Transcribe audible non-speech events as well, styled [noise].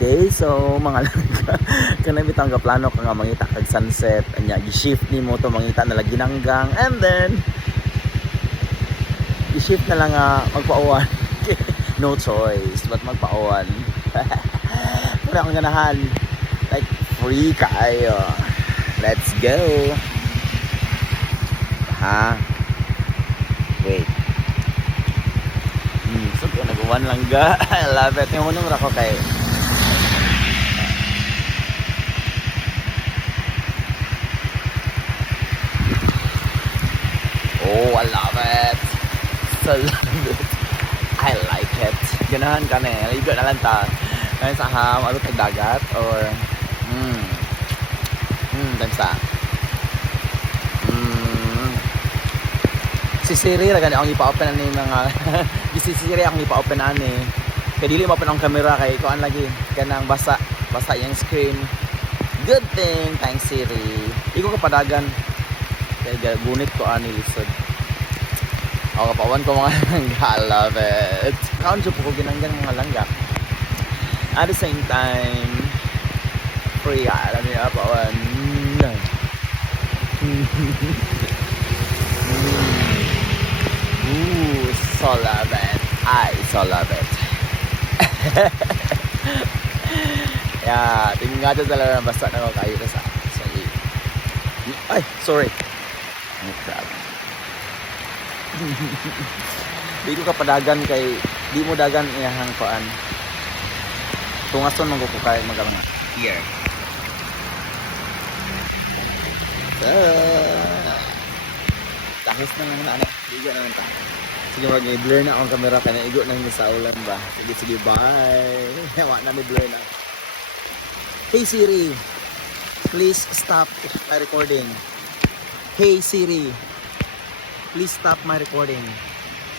Okay, so mga [laughs] langga, kanang bitang plano ka nga mangita kag sunset, anya gi-shift nimo to mangita na lagi ginanggang and then i-shift na lang nga magpauwan. [laughs] no choice, but magpauwan. [laughs] Pero akong ganahan, like free kaayo. Let's go. Ha? Wait. Hmm, so nag-one lang ga. I love it. Yung unang rako kay Oh, I love it. So love it. I like it. Ganahan ka na eh. Ligo na lang ta. Ngayon sa ham, ano tag dagat or hmm. Hmm, dan sa. Hmm. Si Siri ra gani ang ipa-open ani mga [laughs] si Siri ang ipa-open ani. Kay dili mo ang camera kay kuan lagi kanang basa basa yung screen. Good thing, thanks Siri. Iko kapadagan kay ga- gunit ko ani lisod. Ako kapawan ko mga [laughs] langga, I love it. Kaon siya po ko ginanggang mga langga. At the same time, free alam niya pawan. [laughs] Ooh, so love it. I so love it. [laughs] yeah, tingin nga talaga na basta na ako kayo sa sa Ay, sorry. Oh, crap. [laughs] di ko kapadagan kay di mo dagan iyahang kuan. Tungason man ko kay magalang here. Uh, tahos na naman ano, igo na naman ta. Sige mag blur na akong camera kana igo na sa ulan ba. Sige sige bye. [laughs] Wa na blur na. Hey Siri, please stop my recording. Hey Siri, please stop my recording.